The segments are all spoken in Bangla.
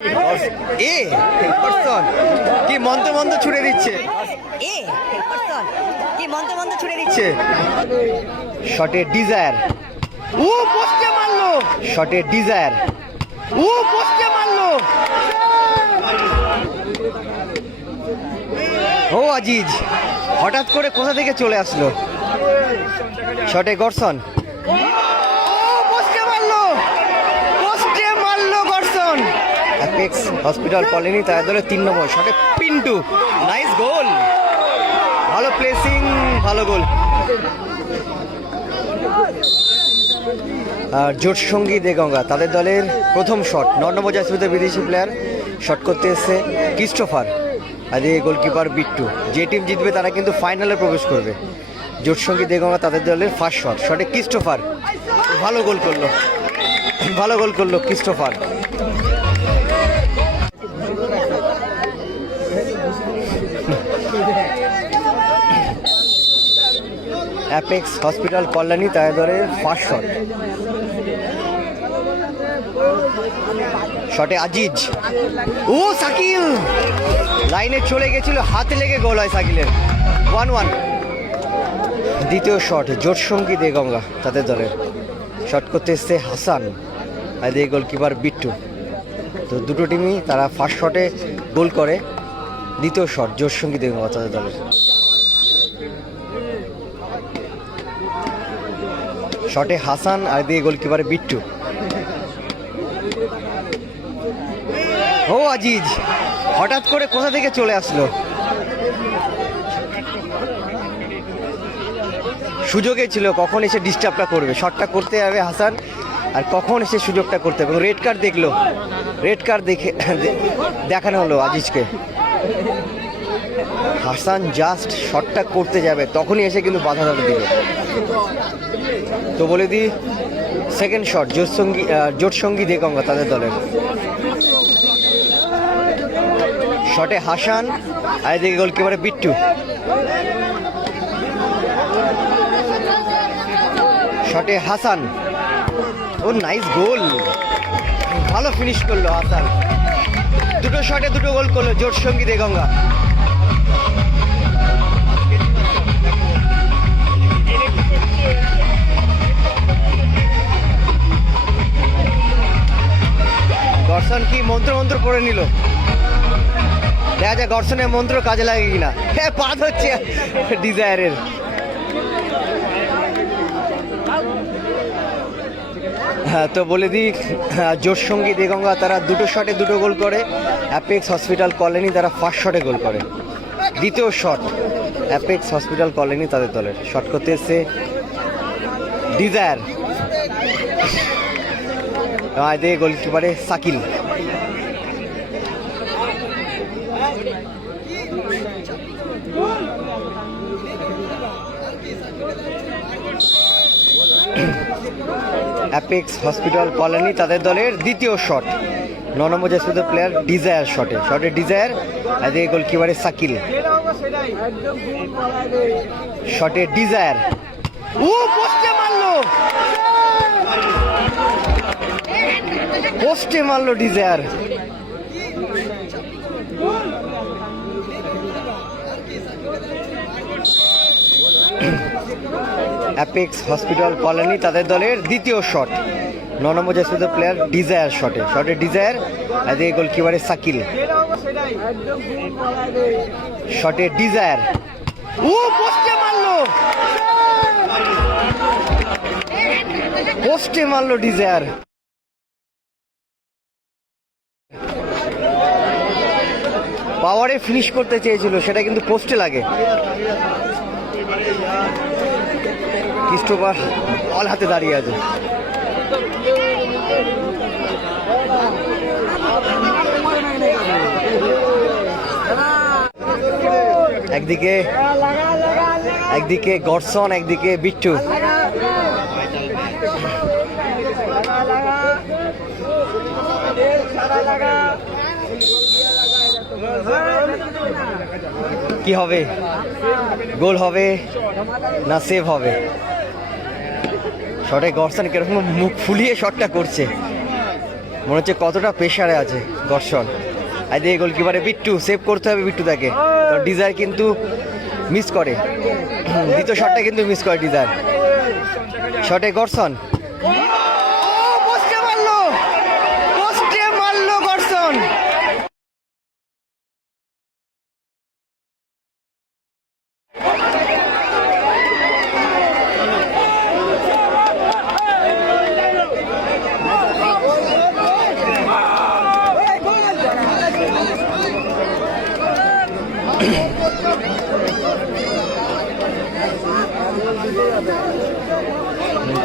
এ পার্সন কি মন্ত্র মন্ত্র ছুড়ে দিচ্ছে। এ পার্সন কি মন্ত্র মন্ত্র ছুড়ে দিচ্ছে। দিচ্ছে শটের ডিজায়ার ও পোস্টে মারলো। শটের ডিজায়ার ও পোস্টে মারলো। ও আজিজ হঠাৎ করে কোথা থেকে চলে আসলো? শটে গর্ষণ ও পোস্টে মারলো পোস্টে মারলো গর্ষণ অ্যাপেক্স হসপিটাল কলোনি তার দলে তিন নম্বর শটে পিন্টু নাইস গোল ভালো প্লেসিং ভালো গোল আর জোট সঙ্গী দেগঙ্গা, তাদের দলের প্রথম শট ন নম্বর জাসিতে বিদেশি প্লেয়ার শট করতে এসছে ক্রিস্টোফার আর এই গোলকিপার বিট্টু যে টিম জিতবে, তারা কিন্তু ফাইনালে প্রবেশ করবে। জোট সঙ্গী দেগঙ্গা, তাদের দলের ফার্স্ট শট শটে ক্রিস্টোফার ভালো গোল করল। ভালো গোল করল ক্রিস্টোফার অ্যাপেক্স হসপিটাল কল্যাণী তাদের দলের ফার্স্ট শট শটে আজিজ ও সাকিল লাইনে চলে গেছিল, হাতে লেগে গোল হয় সাকিলের ওয়ান ওয়ান দ্বিতীয় শট জোট সঙ্গী দে গঙ্গা তাদের দলের শট করতে এসছে হাসান। আর এই গোলকিপার বিট্টু। তো দুটো টিমই তারা ফার্স্ট শটে গোল করে। দ্বিতীয় শট জোট সঙ্গী দেগঙ্গা তাদের দলের শটে হাসান আর দিয়ে গোলকিপার বিট্টু। ও আজিজ, হঠাৎ করে কোথা থেকে চলে আসলো? সুযোগে ছিল, কখন এসে ডিস্টার্বটা করবে? শটটা করতে যাবে হাসান, আর কখন এসে সুযোগটা করতে হবে? রেড কার্ড দেখল। রেড কার্ড দেখে দেখানো হলো আজিজকে। হাসান জাস্ট শটটা করতে যাবে, তখনই এসে কিন্তু বাধা ধরে দিল তো বলে দিই সেকেন্ড শট জোট সঙ্গী জোট সঙ্গী তাদের দলের। শটে হাসান, আর এদিকে গোলকিপারে বিট্টু। শটে হাসান। ও নাইস গোল ভালো ফিনিশ করল হাসান। দুটো শটে দুটো গোল করল জোট সঙ্গী দেগঙ্গা গর্ষণ কি মন্ত্র মন্ত্র পড়ে নিল? দেখা যায় গর্ষণের মন্ত্র কাজে লাগে কিনা। হ্যাঁ পাত হচ্ছে ডিজায়ারের হ্যাঁ তো বলে দিই হ্যাঁ, জোট সঙ্গী দেগঙ্গা তারা দুটো শটে দুটো গোল করে। অ্যাপেক্স হসপিটাল কলোনি তারা ফার্স্ট শটে গোল করে। দ্বিতীয় শট অ্যাপেক্স হসপিটাল কলোনি তাদের দলের। শট করতে এসছে ডিজায়ার এদিকে গোলকিপারে সাকিল অ্যাপেক্স হসপিটাল কলোনি তাদের দলের দ্বিতীয় শট ন নম্বর প্লেয়ার ডিজায়ার শটে শটে ডিজায়ার এদিকে গোলকিপারে সাকিল শটে ডিজায়ার ও পোস্টে মারলো! পোস্টে মারলো ডিজায়ার অ্যাপেক্স হসপিটাল কলোনি, তাদের দলের দ্বিতীয় শট ন নম্বর প্লেয়ার ডিজায়ার শটে শটে ডিজায়ার, এদিকে গোলকিপারে সাকিল। শটে ডিজায়ার। ও, পোস্টে মারলো! পোস্টে মারলো ডিজায়ার। পাওয়ারে ফিনিশ করতে চেয়েছিল, সেটা কিন্তু পোস্টে লাগে। ক্রিস্টোফার বল হাতে দাঁড়িয়ে আছে। একদিকে একদিকে গর্ষণ একদিকে বিট্টু কি হবে? গোল হবে না সেভ হবে? শটে গর্সন কীরকম মুখ ফুলিয়ে শটটা করছে। মনে হচ্ছে কতটা প্রেশারে আছে গর্ষণ আর দিয়ে গোলকিপারে বিট্টু সেভ করতে হবে বিট্টু তাকে ডিজায়ার কিন্তু মিস করে। দ্বিতীয় শটটা কিন্তু মিস করে ডিজায়ার শটে গর্ষণ ও, পোস্টে মারলো পোস্টে মারলো গর্ষণ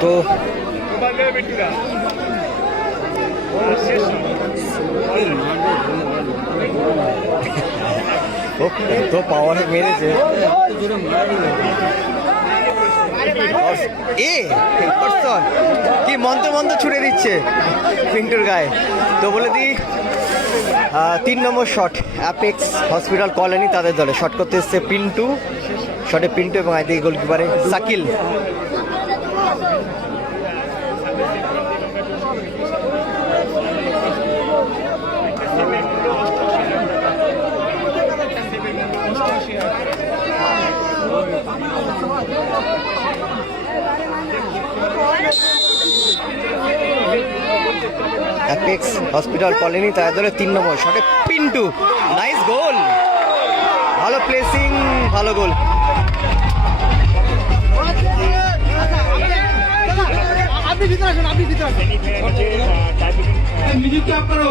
তো তো পাওয়ারে মেরেছে। এ কি মন্ত্র মন্ত্র ছুড়ে দিচ্ছে। পিন্টুর গায়ে। তো বলে দিই তিন নম্বর শট অ্যাপেক্স হসপিটাল কলোনি তাদের দলে শট করতে এসছে পিন্টু শটে পিন্টু এবং আইদিকে গোলকিপারে সাকিল অ্যাপেক্স হসপিটাল কলোনি তাদের দলে তিন নম্বর শটে পিন্টু নাইস গোল ভালো প্লেসিং ভালো গোল আপনি ভিতরে আসুন আপনি ভিতরে আসুন। মিউজিকটা অফ করো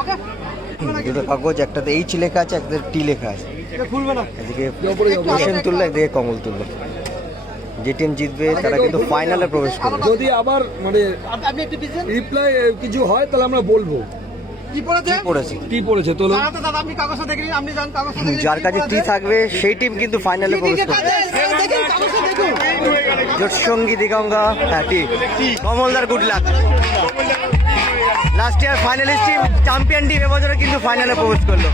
ওকে। দুটো কাগজ একটাতে এইচ লেখা আছে একটাতে টি লেখা আছে। এদিকে তুললো একদিকে কমল তুললো। যে টিম জিতবে তারা কিন্তু ফাইনালে প্রবেশ করবে। যদি আবার মানে রিপ্লাই কিছু হয় তাহলে আমরা বলব। কি পড়েছে? নিন। যার কাছে টি থাকবে সেই টিম কিন্তু ফাইনালে প্রবেশ করবে। কাগজ? দেখুন কাগজটা দেখুন। জোট সঙ্গী দিগঙ্গা হ্যাঁ টি কমলদার good luck last year finalist team champion team এবছরে কিন্তু ফাইনালে প্রবেশ করল।